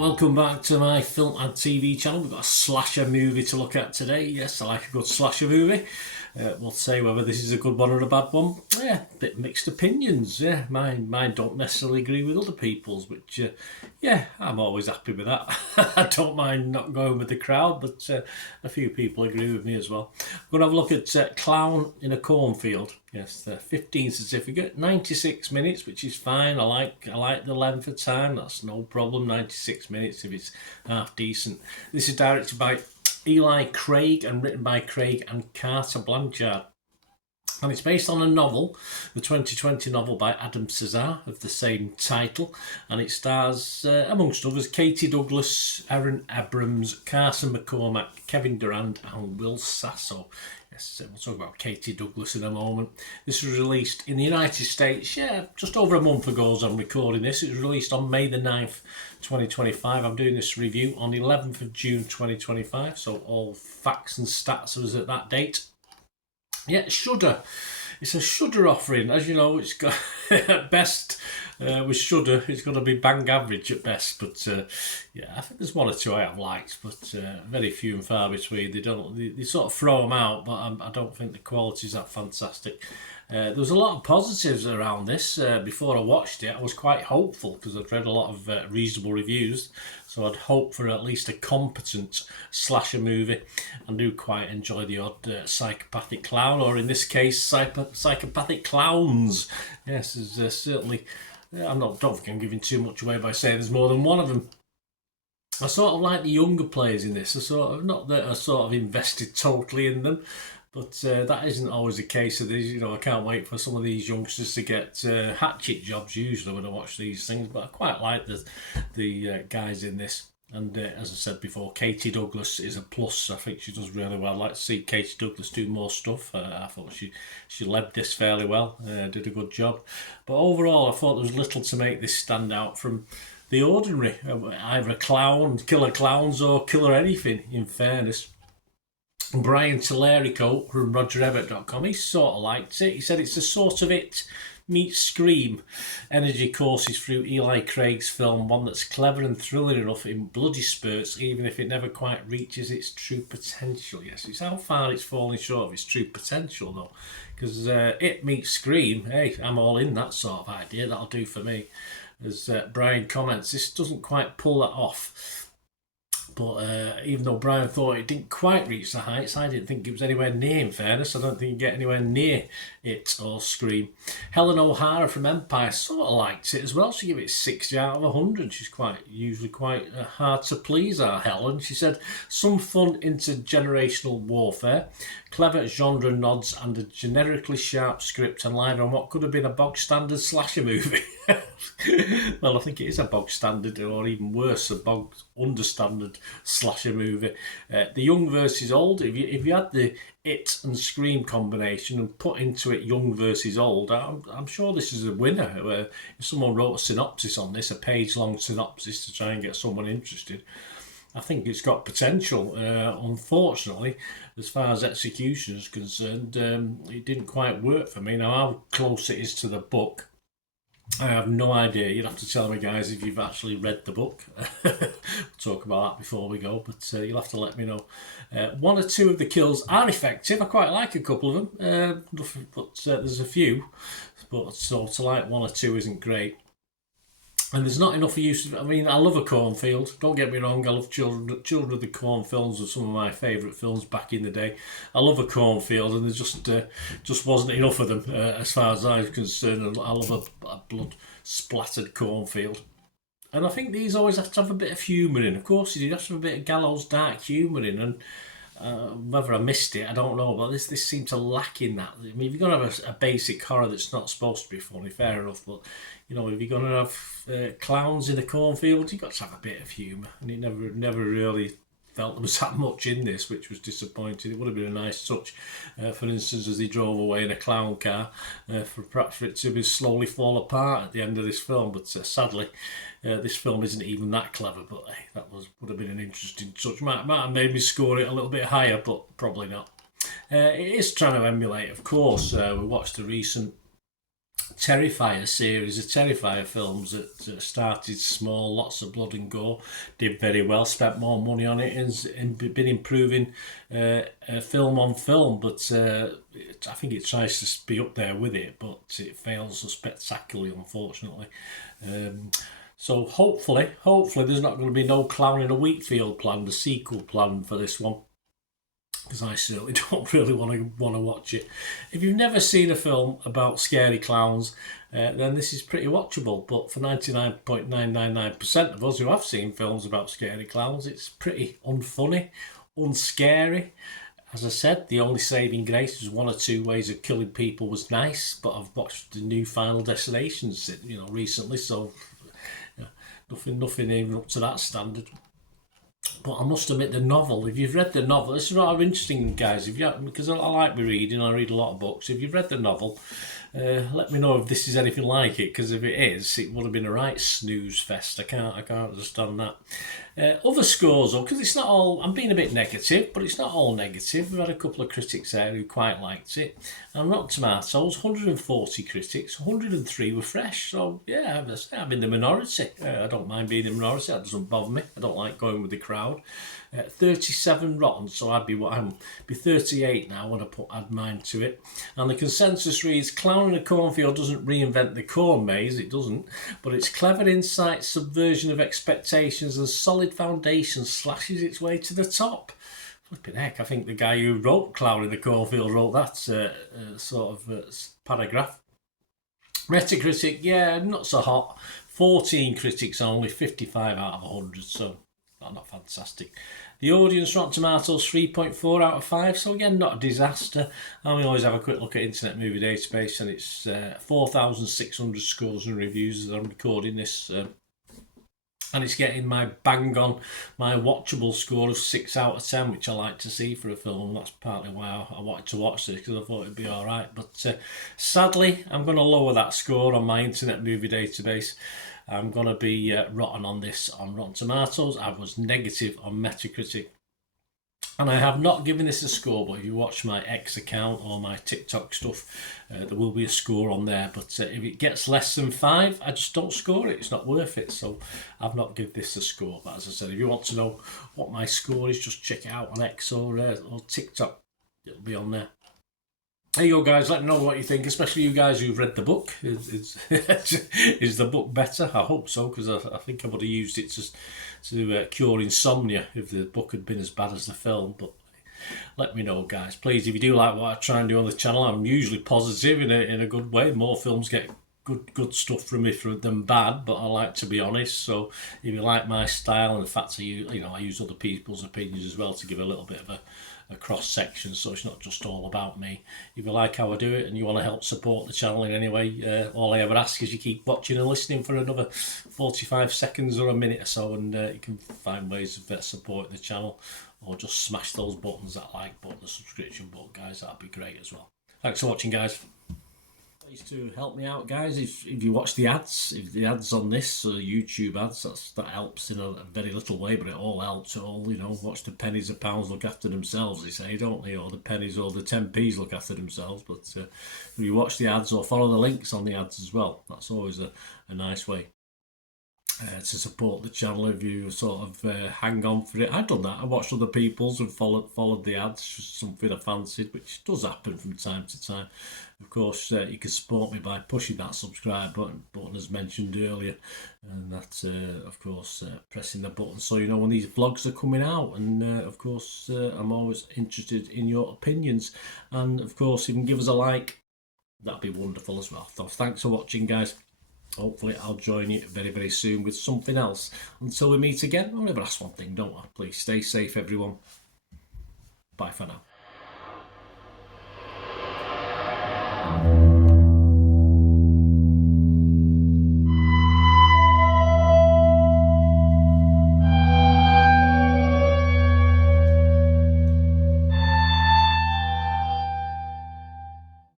welcome back to my film and TV channel. We've got a slasher movie to look at today. Yes, I like a good slasher movie. We'll say whether this is a good one or a bad one. Yeah, a bit mixed opinions. Yeah, mine don't necessarily agree with other people's, which, yeah, I'm always happy with that. I don't mind not going with the crowd, but a few people agree with me as well. We're going to have a look at Clown in a Cornfield. Yes, the 15 certificate, 96 minutes, which is fine. I like the length of time. That's no problem. 96 minutes if it's half decent. This is directed by Eli Craig and written by Craig and Carter Blanchard. And it's based on a novel, the 2020 novel by Adam Cesar of the same title. And it stars, amongst others, Katie Douglas, Aaron Abrams, Carson McCormack, Kevin Durand and Will Sasso. Yes, we'll talk about Katie Douglas in a moment. This was released in the United States, just over a month ago as I'm recording this. It was released on May the 9th, 2025. I'm doing this review on the 11th of June, 2025. So all facts and stats was at that date. Yeah, Shudder. It's a Shudder offering. As you know, it's got at best with Shudder, it's going to be bang average at best. But yeah, I think there's one or two I have liked, but very few and far between. They sort of throw them out, but I don't think the quality is that fantastic. There was a lot of positives around this. Before I watched it, I was quite hopeful because I'd read a lot of reasonable reviews. So I'd hope for at least a competent slasher movie and do quite enjoy the odd psychopathic clown, or in this case, psychopathic clowns. Yes, there's certainly... don't think I'm giving too much away by saying there's more than one of them. I sort of like the younger players in this. Not that I sort of invested totally in them, but that isn't always the case of these. You know, I can't wait for some of these youngsters to get hatchet jobs usually when I watch these things. But I quite like the guys in this. And as I said before, Katie Douglas is a plus. I think she does really well. I'd like to see Katie Douglas do more stuff. I thought she led this fairly well, did a good job. But overall, I thought there was little to make this stand out from the ordinary. Either a clown, killer clowns, or killer anything, in fairness. Brian Tellerico from RogerEbbett.com, he sort of liked it. He said it's a sort of It meets Scream. Energy courses through Eli Craig's film, one that's clever and thrilling enough in bloody spurts, even if it never quite reaches its true potential. Yes, it's how far it's falling short of its true potential, though. Because It meets Scream, hey, I'm all in that sort of idea. That'll do for me. As Brian comments, this doesn't quite pull that off. But even though Brian thought it didn't quite reach the heights, I didn't think it was anywhere near, in fairness. I don't think you get anywhere near It or Scream. Helen O'Hara from Empire sort of liked it as well. She gave it 60 out of 100. She's usually quite hard to please, our Helen. She said, some fun intergenerational warfare, clever genre nods and a generically sharp script and live on what could have been a bog standard slasher movie. Well, I think it is a bog standard, or even worse, a bog understandard slasher movie. The young versus old. If you had the It and Scream combination and put into it young versus old, I'm sure this is a winner. If someone wrote a synopsis on this, a page-long synopsis to try and get someone interested, I think it's got potential. Unfortunately, as far as execution is concerned, it didn't quite work for me. Now, how close it is to the book, I have no idea. You'd have to tell me, guys, if you've actually read the book. We'll talk about that before we go, but you'll have to let me know. One or two of the kills are effective. I quite like a couple of them, but there's a few. But so to like one or two isn't great. And there's not enough use. I mean, I love a cornfield. Don't get me wrong. I love Children of the Corn films, were some of my favourite films back in the day. I love a cornfield, and there just wasn't enough of them as far as I'm concerned. I love a blood splattered cornfield. And I think these always have to have a bit of humour in. Of course, you have to have a bit of gallows dark humour in, and whether I missed it, I don't know, but this seemed to lack in that. I mean, if you're going to have a basic horror that's not supposed to be funny, fair enough, but, you know, if you're going to have clowns in a cornfield, you've got to have a bit of humour, and it never really felt there was that much in this, which was disappointing. It would have been a nice touch, for instance, as they drove away in a clown car, perhaps for it to be slowly fall apart at the end of this film, but sadly, this film isn't even that clever, but hey, would have been an interesting touch. Might have made me score it a little bit higher, but probably not. It is trying to emulate, of course. We watched the recent Terrifier series of Terrifier films that started small, lots of blood and gore, did very well, spent more money on it, and been improving film on film. But I think it tries to be up there with it, but it fails spectacularly, unfortunately. So hopefully there's not going to be no Clown in a Wheatfield planned, a sequel planned for this one, because I certainly don't really want to watch it. If you've never seen a film about scary clowns, then this is pretty watchable. But for 99.999% of us who have seen films about scary clowns, it's pretty unfunny, unscary. As I said, the only saving grace was 1 or 2 ways of killing people was nice. But I've watched the new Final Destinations, recently, so nothing even up to that standard. But I must admit, the novel, if you've read the novel, this is rather interesting, guys, because I like reading, I read a lot of books. If you've read the novel, let me know if this is anything like it, because if it is, it would have been a right snooze fest. I can't understand that. Other scores, though, because it's not all, I'm being a bit negative, but it's not all negative. We've had a couple of critics there who quite liked it. And Rotten Tomatoes, 140 critics, 103 were fresh. So, yeah, I'm in the minority. I don't mind being in the minority, that doesn't bother me. I don't like going with the crowd. 37 rotten, so I'd be 38 now when I add mine to it. And the consensus reads: Clown in a Cornfield doesn't reinvent the corn maze, it doesn't, but its clever insight, subversion of expectations and solid foundation slashes its way to the top. Flipping heck, I think the guy who wrote Clown in the Cornfield wrote that paragraph. Metacritic, yeah, not so hot. 14 critics only, 55 out of 100, so not fantastic. The audience, Rotten Tomatoes, 3.4 out of 5, so again, not a disaster. And we always have a quick look at Internet Movie Database, and it's 4,600 scores and reviews as I'm recording this. And it's getting my bang on, my watchable score of 6 out of 10, which I like to see for a film. That's partly why I wanted to watch this, because I thought it'd be alright. But sadly, I'm going to lower that score on my Internet Movie Database. I'm going to be rotten on this on Rotten Tomatoes. I was negative on Metacritic. And I have not given this a score, but if you watch my X account or my TikTok stuff, there will be a score on there. But if it gets less than 5, I just don't score it. It's not worth it. So I've not given this a score. But as I said, if you want to know what my score is, just check it out on X or TikTok. It'll be on there. There you go, guys. Let me know what you think, especially you guys who've read the book. Is the book better? I hope so, because I think I would have used it to cure insomnia if the book had been as bad as the film. But let me know, guys. Please, if you do like what I try and do on the channel, I'm usually positive in a good way. More films get good stuff from me than bad, but I like to be honest. So if you like my style, and the fact I use other people's opinions as well to give a little bit of a cross section, so it's not just all about me. If you like how I do it and you want to help support the channel in any way, all I ever ask is you keep watching and listening for another 45 seconds or a minute or so, and you can find ways of supporting the channel, or just smash those buttons, that like button, the subscription button, guys. That'd be great as well. Thanks for watching, guys. To help me out, guys, if you watch the ads, if the ads on this YouTube ads, that helps in a very little way, but it all helps. It all, watch the pennies and pounds look after themselves, they say, don't they? Or the pennies or the 10p's look after themselves. But if you watch the ads or follow the links on the ads as well, that's always a nice way to support the channel. If you sort of hang on for it, I've done that. I watched other people's and followed the ads, just something I fancied, which does happen from time to time. Of course, you can support me by pushing that subscribe button as mentioned earlier, and that's of course pressing the button so you know when these vlogs are coming out. And of course, I'm always interested in your opinions, and of course, if you can give us a like, that'd be wonderful as well. So thanks for watching, guys. Hopefully I'll join you very, very soon with something else. Until we meet again, I'll never ask one thing, don't I? Please stay safe, everyone. Bye for now.